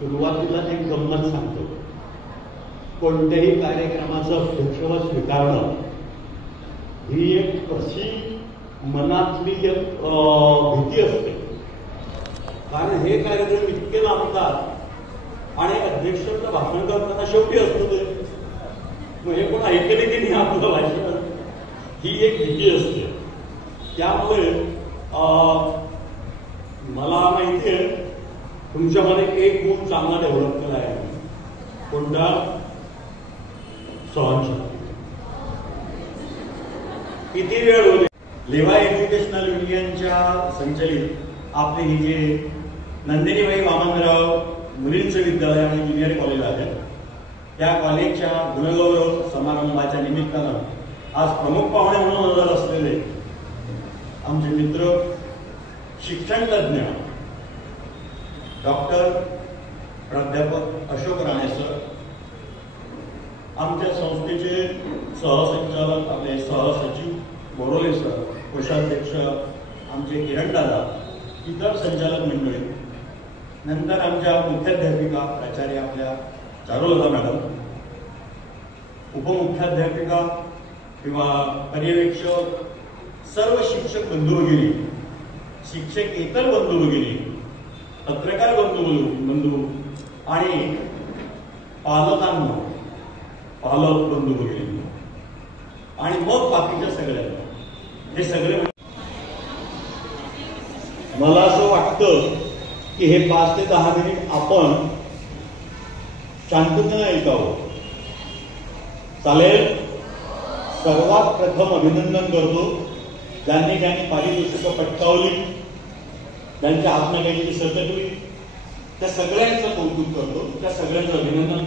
सुरुवातीला एक गंमत सांगतो. कोणत्याही कार्यक्रमाचं अध्यक्षपद स्वीकारणं ही एक अशी मनातली एक भीती असते, कारण हे कार्यक्रम इतके लांबतात आणि अध्यक्षाचं भाषण करताना शेवटी असतो ते मग हे कोण ऐकले की नाही आपलं भाषण, ही एक भीती असते. त्यामुळे मला माहिती आहे तुमच्यामध्ये एक गुण चांगला डेव्हलप केला आहे. कोणता? सहनशक्ती. किती वेळ होते. लेवा एज्युकेशनल युनियनच्या संचलित आपले ही जे नंदिनीबाई वामनराव मुलींचं विद्यालय आणि ज्युनियर कॉलेज आहे, त्या कॉलेजच्या गुणगौरव समारंभाच्या निमित्तानं आज प्रमुख पाहुणे म्हणून हजर असलेले आमचे मित्र शिक्षण तज्ञ डॉक्टर प्राध्यापक अशोक राणे सर, आमच्या संस्थेचे सहसंचालक आपले सहसचिव बोरोले सर, कोषाध्यक्ष आमचे किरण दादा, इतर संचालक मंडळी, नंतर आमच्या मुख्याध्यापिका प्राचार्य आपल्या चारुलता मॅडम, उपमुख्याध्यापिका किंवा पर्यवेक्षक, सर्व शिक्षक बंधू भगिनी, शिक्षकेतर बंधू भगिनी, पत्रकार बंधू आणि पालकांना, पालक बंधू भगिनी आणि मग बाकीच्या सगळ्यांना, हे सगळे मला असं वाटतं की हे 5 ते 10 मिनिट आपण शांततेने ऐकावं. चालेल? सर्वात प्रथम अभिनंदन करतो ज्यांनी पारितोषिकं पटकावली, ज्यांच्या हातनं काही सतकली, त्या सगळ्यांचं कौतुक करतो, त्या सगळ्यांचं अभिनंदन